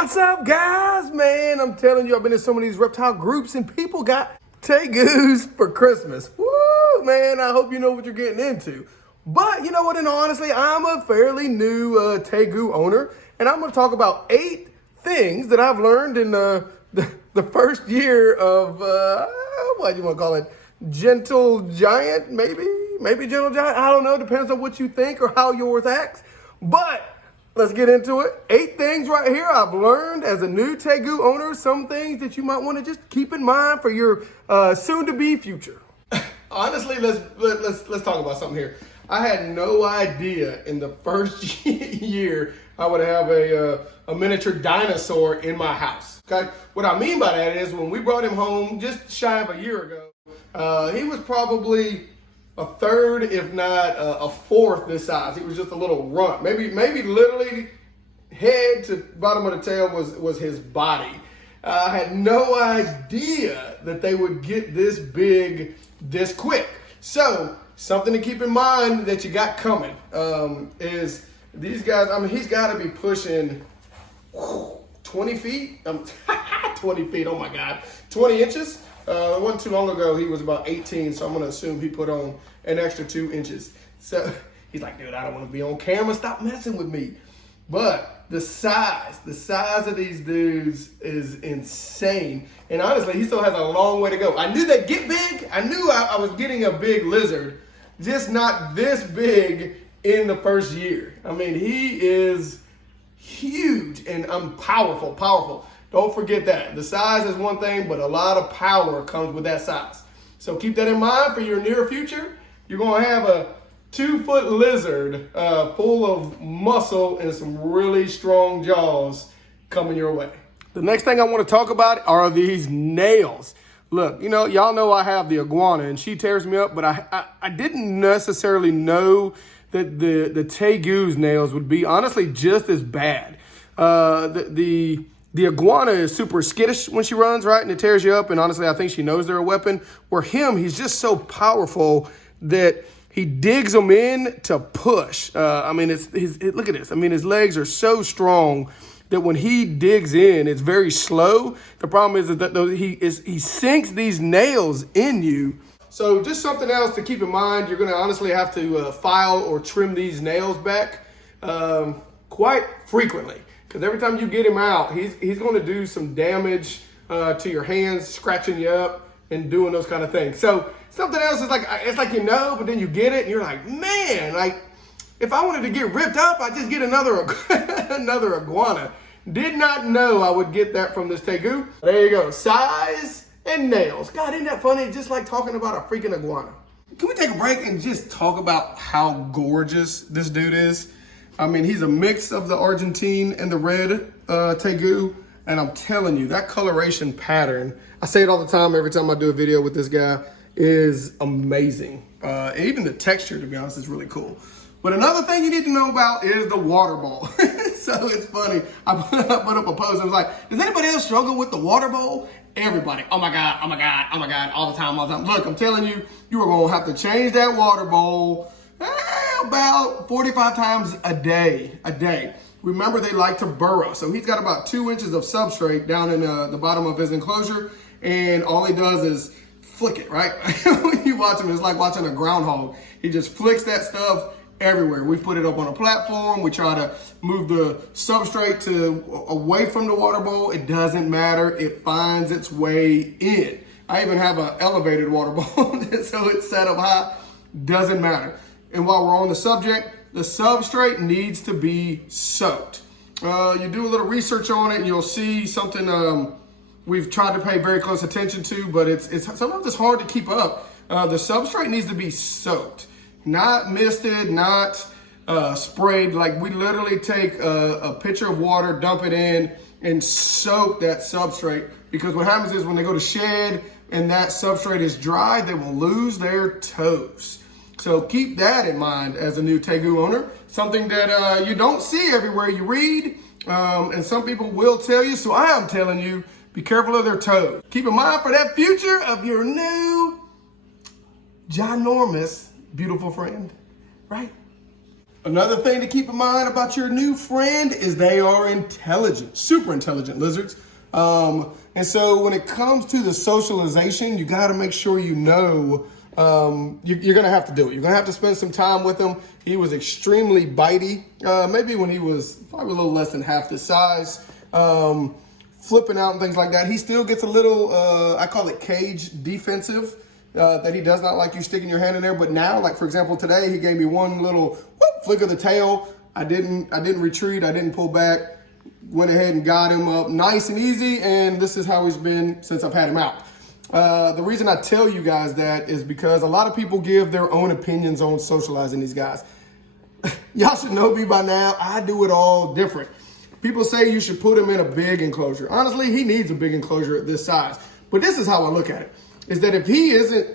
What's up, guys? Man, I'm telling you, I've been in some of these reptile groups and people got tegus for Christmas. Woo, man, I hope you know what you're getting into. But you know what, and honestly, I'm a fairly new tegu owner, and I'm going to talk about 8 things that I've learned in the first year of, what do you want to call it? Gentle giant, maybe? Maybe gentle giant? I don't know. Depends on what you think or how yours acts. But let's get into it. 8 things right here I've learned as a new tegu owner. Some things that you might want to just keep in mind for your soon-to-be future. Honestly, let's talk about something here. I had no idea in the first year I would have a miniature dinosaur in my house. Okay, what I mean by that is when we brought him home just shy of a year ago, he was probably a third, if not a fourth this size. He was just a little runt. Maybe literally head to bottom of the tail was his body. I had no idea that they would get this big this quick. So something to keep in mind that you got coming is these guys, I mean, he's got to be pushing 20 feet. 20 feet, oh my God, 20 inches. It wasn't too long ago, he was about 18, so I'm going to assume he put on an extra 2 inches. So he's like, dude, I don't want to be on camera. Stop messing with me. But the size of these dudes is insane. And honestly, he still has a long way to go. I knew they'd get big. I knew I was getting a big lizard, just not this big in the first year. I mean, he is huge and powerful. Don't forget that. The size is one thing, but a lot of power comes with that size. So keep that in mind for your near future. You're going to have a 2-foot lizard full of muscle and some really strong jaws coming your way. The next thing I want to talk about are these nails. Look, you know, y'all know I have the iguana and she tears me up, but I didn't necessarily know that the tegu's nails would be honestly just as bad. The iguana is super skittish when she runs, right? And it tears you up. And honestly, I think she knows they're a weapon. Where him, he's just so powerful that he digs them in to push. I mean, look at this. I mean, his legs are so strong that when he digs in, it's very slow. The problem is that he sinks these nails in you. So just something else to keep in mind, you're going to honestly have to file or trim these nails back quite frequently. Because every time you get him out, he's going to do some damage to your hands, scratching you up and doing those kind of things. So something else is it's like you know, but then you get it and you're like, man, like if I wanted to get ripped up, I'd just get another iguana. Did not know I would get that from this tegu. There you go, size and nails. God, isn't that funny? Just like talking about a freaking iguana. Can we take a break and just talk about how gorgeous this dude is? I mean, he's a mix of the Argentine and the red tegu, and I'm telling you, that coloration pattern, I say it all the time, every time I do a video with this guy, is amazing. And even the texture, to be honest, is really cool. But another thing you need to know about is the water bowl. So it's funny, I put up a post, I was like, does anybody else struggle with the water bowl? Everybody, oh my God, all the time. Look, I'm telling you, you are gonna have to change that water bowl about 45 times a day. Remember, they like to burrow. So he's got about 2 inches of substrate down in the bottom of his enclosure. And all he does is flick it, right? When you watch him, it's like watching a groundhog. He just flicks that stuff everywhere. We put it up on a platform. We try to move the substrate away from the water bowl. It doesn't matter. It finds its way in. I even have an elevated water bowl, so it's set up high. Doesn't matter. And while we're on the subject, the substrate needs to be soaked. You do a little research on it and you'll see something we've tried to pay very close attention to, but sometimes it's hard to keep up. The substrate needs to be soaked, not misted, not sprayed. Like we literally take a pitcher of water, dump it in and soak that substrate, because what happens is when they go to shed and that substrate is dry, they will lose their toes. So keep that in mind as a new tegu owner. Something that you don't see everywhere you read, and some people will tell you, so I am telling you, be careful of their toes. Keep in mind for that future of your new, ginormous, beautiful friend, right? Another thing to keep in mind about your new friend is they are intelligent, super intelligent lizards. And so when it comes to the socialization, you got to make sure you know you're going to have to do it. You're going to have to spend some time with him. He was extremely bitey, maybe when he was probably a little less than half the size, flipping out and things like that. He still gets a little, I call it cage defensive, that he does not like you sticking your hand in there. But now, like for example, today he gave me one little whoop, flick of the tail. I didn't retreat. I didn't pull back. Went ahead and got him up nice and easy, and this is how he's been since I've had him out. The reason I tell you guys that is because a lot of people give their own opinions on socializing these guys. Y'all should know me by now. I do it all different. People say you should put him in a big enclosure. Honestly, he needs a big enclosure at this size. But this is how I look at it, is that if he isn't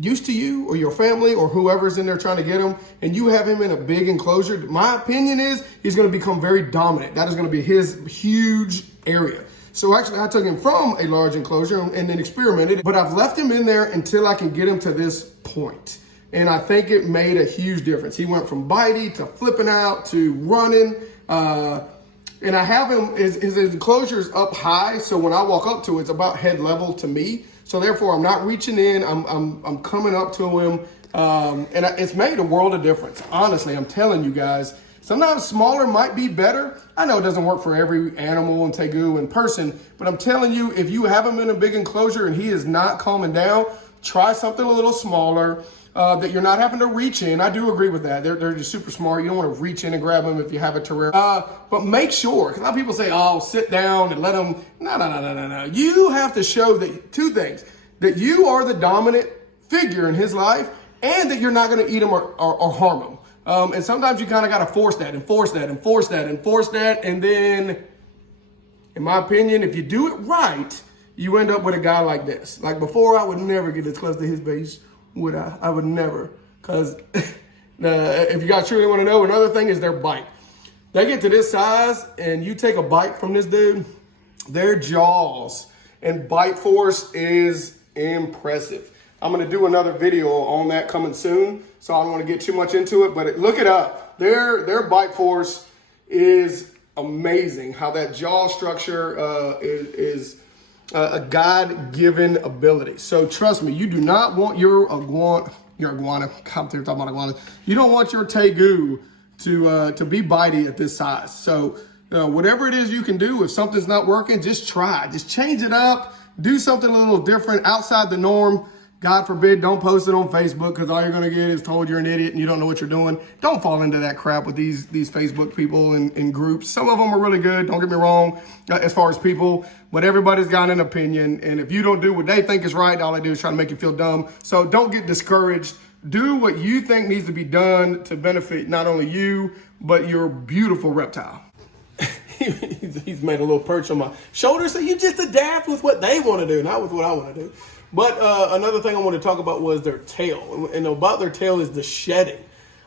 used to you or your family or whoever's in there trying to get him, and you have him in a big enclosure, my opinion is he's going to become very dominant. That is going to be his huge area. So actually I took him from a large enclosure and then experimented, but I've left him in there until I can get him to this point. And I think it made a huge difference. He went from bitey to flipping out to running. And I have him, his enclosure is up high. So when I walk up to it, it's about head level to me. So therefore I'm not reaching in, I'm coming up to him. And it's made a world of difference. Honestly, I'm telling you guys, sometimes smaller might be better. I know it doesn't work for every animal and Tegu in person, but I'm telling you, if you have him in a big enclosure and he is not calming down, try something a little smaller that you're not having to reach in. I do agree with that. They're just super smart. You don't want to reach in and grab them if you have a terrarium. But make sure, because a lot of people say, oh, sit down and let them. No. You have to show that two things, that you are the dominant figure in his life and that you're not going to eat him or harm him. And sometimes you kind of got to force that and force that and force that and force that. And then, in my opinion, if you do it right, you end up with a guy like this. Like before, I would never get as close to his base, would I? I would never. Because if you guys truly want to know, another thing is their bite. They get to this size and you take a bite from this dude, their jaws and bite force is impressive. I'm going to do another video on that coming soon, so I don't want to get too much into it, but look it up. Their bite force is amazing. How that jaw structure is a God-given ability. So trust me, you do not want your iguana, I'm talking about iguana. You don't want your Tegu to be bitey at this size. So whatever it is you can do, if something's not working, just try. Just change it up. Do something a little different outside the norm. God forbid, don't post it on Facebook, because all you're going to get is told you're an idiot and you don't know what you're doing. Don't fall into that crap with these Facebook people in groups. Some of them are really good, don't get me wrong, as far as people, but everybody's got an opinion. And if you don't do what they think is right, all they do is try to make you feel dumb. So don't get discouraged. Do what you think needs to be done to benefit not only you, but your beautiful reptile. He's made a little perch on my shoulder, so you just adapt with what they want to do, not with what I want to do. But another thing I want to talk about was their tail. And about their tail is the shedding.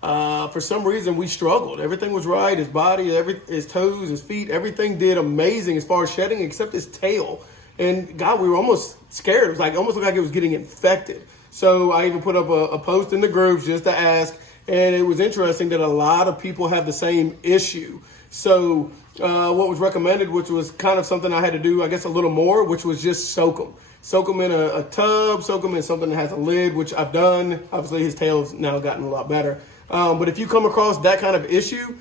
For some reason, we struggled. Everything was right. His body, his toes, his feet, everything did amazing as far as shedding, except his tail. And God, we were almost scared. It was like almost looked like it was getting infected. So I even put up a post in the groups just to ask. And it was interesting that a lot of people have the same issue. So what was recommended, which was kind of something I had to do, I guess, a little more, which was just soak them. Soak them in a tub, soak them in something that has a lid, which I've done. Obviously, his tail's now gotten a lot better. But if you come across that kind of issue,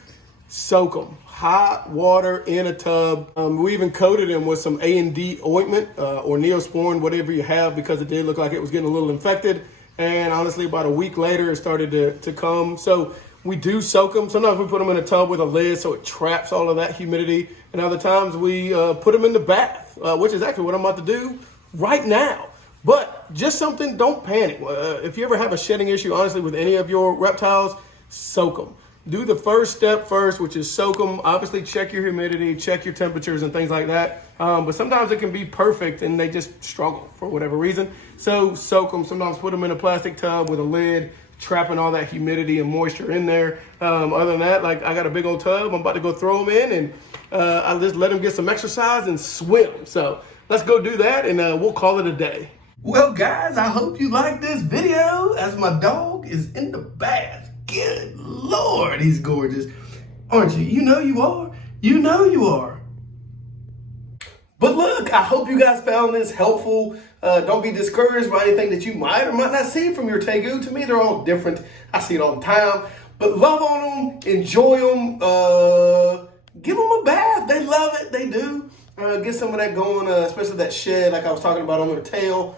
soak them. Hot water in a tub. We even coated him with some A&D ointment or Neosporin, whatever you have, because it did look like it was getting a little infected. And honestly, about a week later, it started to come. So we do soak them. Sometimes we put them in a tub with a lid so it traps all of that humidity. And other times we put them in the bath, which is actually what I'm about to do right now. But just something, don't panic. If you ever have a shedding issue, honestly, with any of your reptiles, soak them. Do the first step first, which is soak them. Obviously, check your humidity, check your temperatures and things like that. But sometimes it can be perfect and they just struggle for whatever reason. So soak them. Sometimes put them in a plastic tub with a lid, trapping all that humidity and moisture in there. Other than that, like I got a big old tub, I'm about to go throw them in, and I just let them get some exercise and swim. So let's go do that, and we'll call it a day. Well, guys, I hope you like this video, as my dog is in the bath. Good Lord, he's gorgeous. Aren't you? You know you are. You know you are. But look, I hope you guys found this helpful. Don't be discouraged by anything that you might or might not see from your Tegu. To me, they're all different. I see it all the time. But love on them, enjoy them, give them a bath. They love it, they do. Get some of that going, especially that shed like I was talking about on their tail.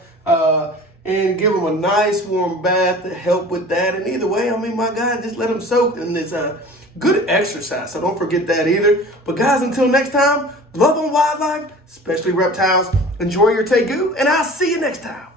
And give them a nice warm bath to help with that. And either way, I mean, my God, just let them soak. And it's a good exercise, so don't forget that either. But guys, until next time, love on wildlife, especially reptiles. Enjoy your Tegu, and I'll see you next time.